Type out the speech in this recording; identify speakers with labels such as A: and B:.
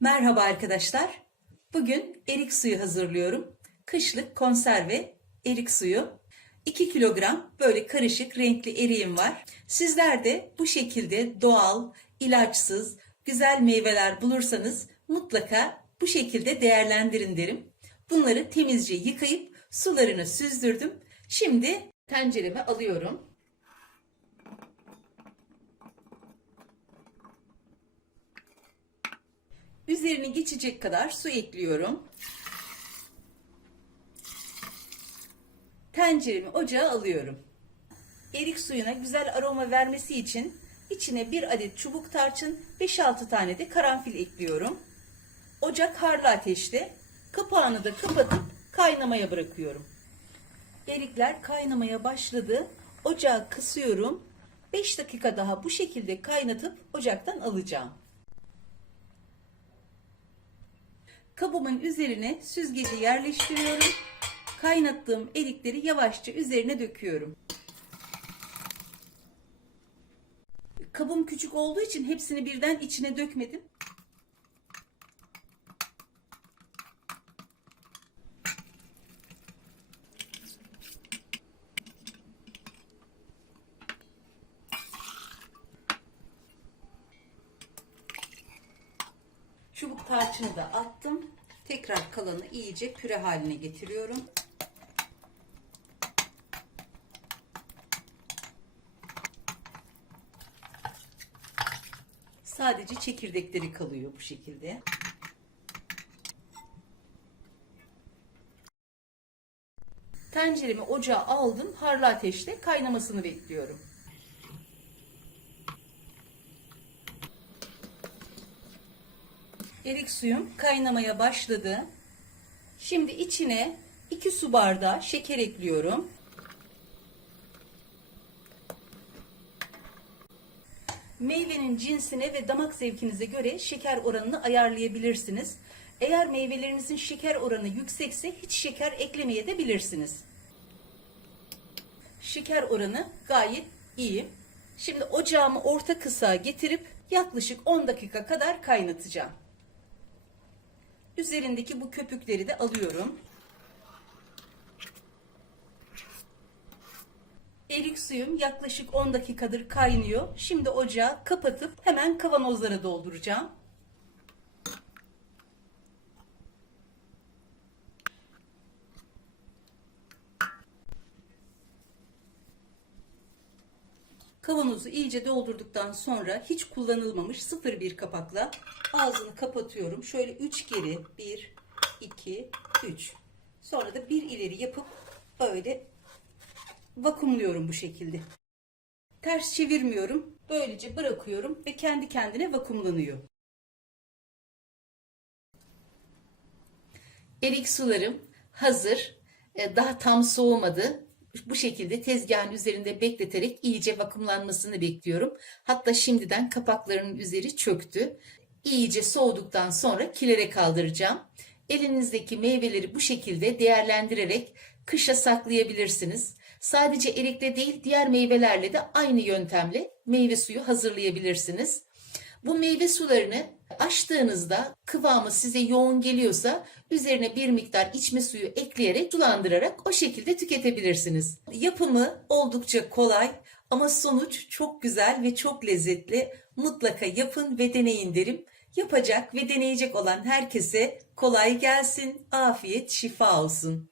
A: Merhaba arkadaşlar. Bugün erik suyu hazırlıyorum. Kışlık konserve erik suyu. 2 kilogram böyle karışık renkli eriğim var. Sizler de bu şekilde doğal, ilaçsız, güzel meyveler bulursanız mutlaka bu şekilde değerlendirin derim. Bunları temizce yıkayıp sularını süzdürdüm. Şimdi tencereme alıyorum. Üzerine geçecek kadar su ekliyorum. Tenceremi ocağa alıyorum. Erik suyuna güzel aroma vermesi için içine bir adet çubuk tarçın, 5-6 tane de karanfil ekliyorum. Ocak harlı ateşte. Kapağını da kapatıp kaynamaya bırakıyorum. Erikler kaynamaya başladı. Ocağı kısıyorum. 5 dakika daha bu şekilde kaynatıp ocaktan alacağım. Kabımın üzerine süzgeci yerleştiriyorum. Kaynattığım erikleri yavaşça üzerine döküyorum. Kabım küçük olduğu için hepsini birden içine dökmedim. Çubuk tarçını da attım. Tekrar kalanı iyice püre haline getiriyorum. Sadece çekirdekleri kalıyor bu şekilde. Tenceremi ocağa aldım. Harlı ateşte kaynamasını bekliyorum. Erik suyum kaynamaya başladı. Şimdi içine 2 su bardağı şeker ekliyorum. Meyvenin cinsine ve damak zevkinize göre şeker oranını ayarlayabilirsiniz. Eğer meyvelerinizin şeker oranı yüksekse hiç şeker eklemeye de bilirsiniz. Şeker oranı gayet iyi. Şimdi ocağımı orta kısa getirip yaklaşık 10 dakika kadar kaynatacağım. Üzerindeki bu köpükleri de alıyorum. Erik suyum yaklaşık 10 dakikadır kaynıyor. Şimdi ocağı kapatıp hemen kavanozlara dolduracağım. Kavanozu iyice doldurduktan sonra hiç kullanılmamış 0,1 kapakla ağzını kapatıyorum. Şöyle 3 geri 1, 2, 3. Sonra da bir ileri yapıp böyle vakumluyorum bu şekilde. Ters çevirmiyorum. Böylece bırakıyorum ve kendi kendine vakumlanıyor. Erik sularım hazır. E, Daha tam soğumadı. Bu şekilde tezgahın üzerinde bekleterek iyice vakumlanmasını bekliyorum. Hatta şimdiden kapaklarının üzeri çöktü. İyice soğuduktan sonra kilere kaldıracağım. Elinizdeki meyveleri bu şekilde değerlendirerek kışa saklayabilirsiniz. Sadece erikle değil diğer meyvelerle de aynı yöntemle meyve suyu hazırlayabilirsiniz. Bu meyve sularını açtığınızda kıvamı size yoğun geliyorsa üzerine bir miktar içme suyu ekleyerek sulandırarak o şekilde tüketebilirsiniz. Yapımı oldukça kolay ama sonuç çok güzel ve çok lezzetli. Mutlaka yapın ve deneyin derim. Yapacak ve deneyecek olan herkese kolay gelsin, afiyet, şifa olsun.